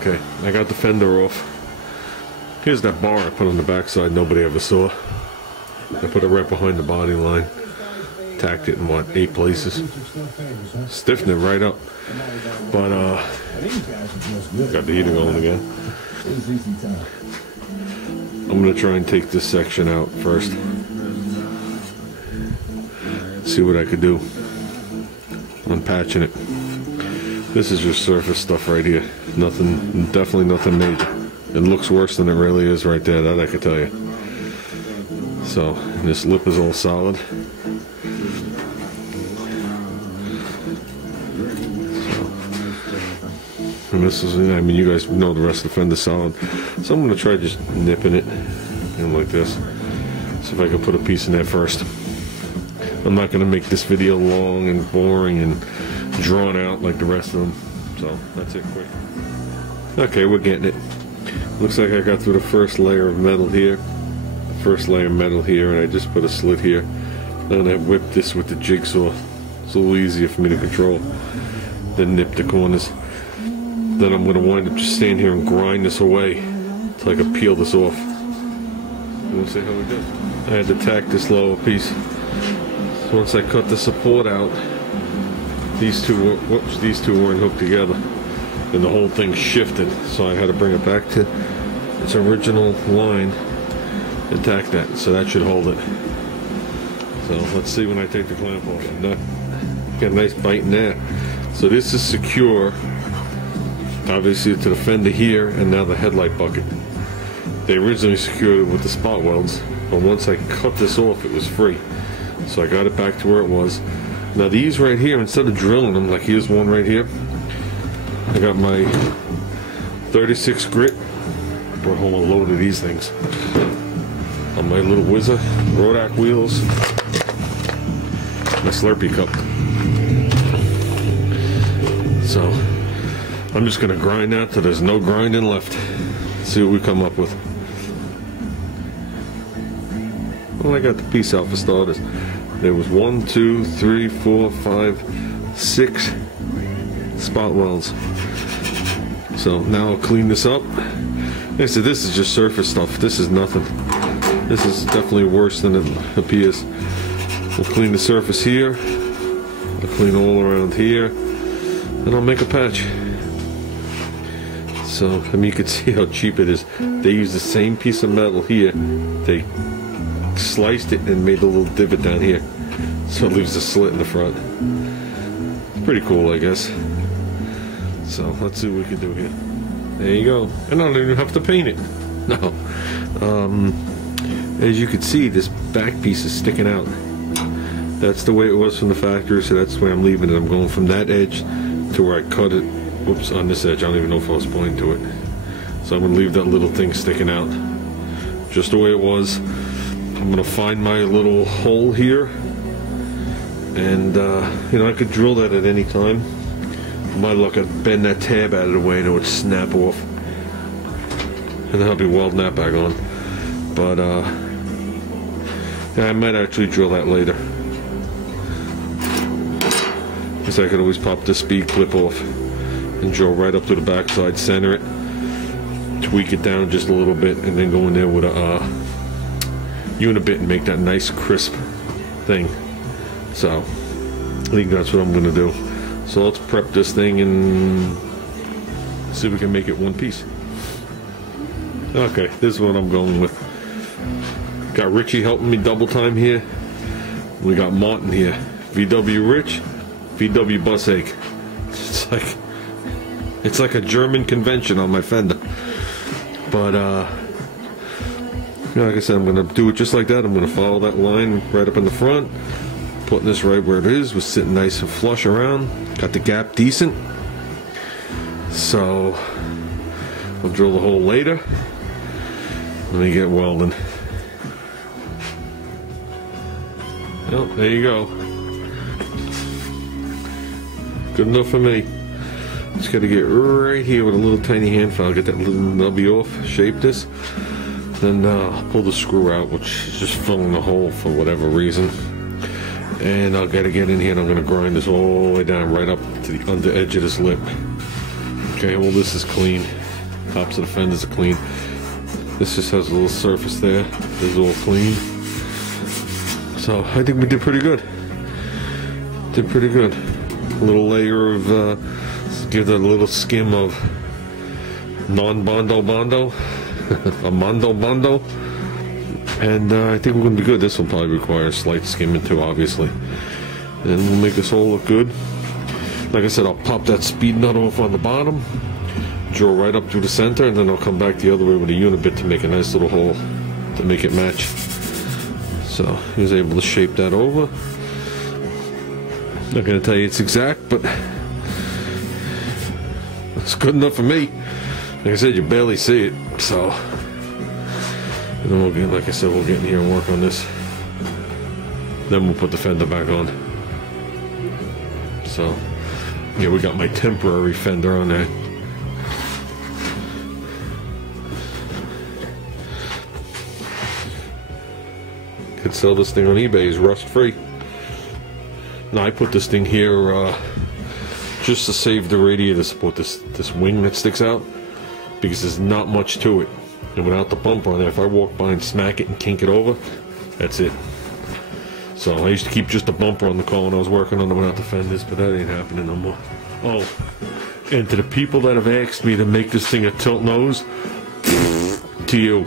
Okay, I got the fender off. Here's that bar I put on the backside nobody ever saw. I put it right behind the body line. Tacked it in what, 8 places. Stiffened it right up. But got the heater going again. I'm gonna try and take this section out first. See what I could do. Unpatching it. This is just surface stuff right here. Nothing, definitely nothing major. It looks worse than it really is right there, that I could tell you. So, this lip is all solid. And this is, I mean, you guys know the rest of the fender's solid. So I'm going to try just nipping it in like this. See if I can put a piece in there first. I'm not going to make this video long and boring and drawn out like the rest of them. So that's it quick. Okay, we're getting it. Looks like I got through the first layer of metal here. The first layer of metal here, and I just put a slit here. And I whipped this with the jigsaw. It's a little easier for me to control. Then nip the corners. Then I'm going to wind up just staying here and grind this away until I can peel this off. We'll see how we do. I had to tack this lower piece. So once I cut the support out, these two weren't hooked together, and the whole thing shifted. So I had to bring it back to its original line and tack that. So that should hold it. So let's see when I take the clamp off. Get a nice bite in there. So this is secure. Obviously to the fender here, and now the headlight bucket. They originally secured it with the spot welds, but once I cut this off, it was free. So I got it back to where it was. Now these right here, instead of drilling them, like here's one right here, I got my 36 grit. Brought home a load of these things. On my little Whizzer Rodak wheels, my Slurpee cup. So I'm just going to grind that till there's no grinding left. See what we come up with. Well, I got the piece out for starters. There was 1, 2, 3, 4, 5, 6 spot welds. So now I'll clean this up. Like I said, this is just surface stuff. This is nothing. This is definitely worse than it appears. We'll clean the surface here. I'll clean all around here. And I'll make a patch. So, I mean, you can see how cheap it is. They use the same piece of metal here. They sliced it and made a little divot down here. So it leaves a slit in the front. It's pretty cool, I guess. So, let's see what we can do here. There you go. And I don't even have to paint it. No. As you can see, this back piece is sticking out. That's the way it was from the factory, so that's the way I'm leaving it. I'm going from that edge to where I cut it. Whoops, on this edge. I don't even know if I was pointing to it. So I'm going to leave that little thing sticking out just the way it was. I'm going to find my little hole here, and you know, I could drill that at any time. My luck, I'd bend that tab out of the way and it would snap off, and then I'll be welding that back on. But yeah, I might actually drill that later, because I could always pop the speed clip off and drill right up to the backside, center it, tweak it down just a little bit, and then go in there with a unibit and make that nice crisp thing. So I think that's what I'm going to do. So let's prep this thing and see if we can make it one piece. Okay, this is what I'm going with. Got Richie helping me double time here. We got Martin here. VW Rich, VW Bus Ache. It's like a German convention on my fender. But like I said, I'm going to do it just like that. I'm going to follow that line right up in the front. Putting this right where it is. Was sitting nice and flush around. Got the gap decent. So I'll drill the hole later. Let me get welding. Well, there you go. Good enough for me. Just got to get right here with a little tiny hand file. Get that little nubby off. Shape this. Then pull the screw out, which is just filling the hole for whatever reason. And I'll gotta get in here and I'm gonna grind this all the way down right up to the under edge of this lip. Okay, well this is clean. Tops of the fenders are clean. This just has a little surface there. This is all clean. So I think we did pretty good. Did pretty good. A little layer of, give that a little skim of non-bondo bondo, a mondo bondo, and I think we're going to be good. This will probably require a slight skimming too, obviously. And we'll make this all look good. Like I said, I'll pop that speed nut off on the bottom, drill right up through the center, and then I'll come back the other way with a unibit to make a nice little hole to make it match. So he was able to shape that over. Not going to tell you it's exact, but it's good enough for me. Like I said, you barely see it, so. And then we'll get, like I said, we'll get in here and work on this. Then we'll put the fender back on. So, yeah, we got my temporary fender on there. Could sell this thing on eBay, it's rust free. Now I put this thing here just to save the radiator support, this wing that sticks out, because there's not much to it. And without the bumper on there, if I walk by and smack it and kink it over, that's it. So I used to keep just a bumper on the car when I was working on it without the fenders, but that ain't happening no more. Oh, and to the people that have asked me to make this thing a tilt nose, to you.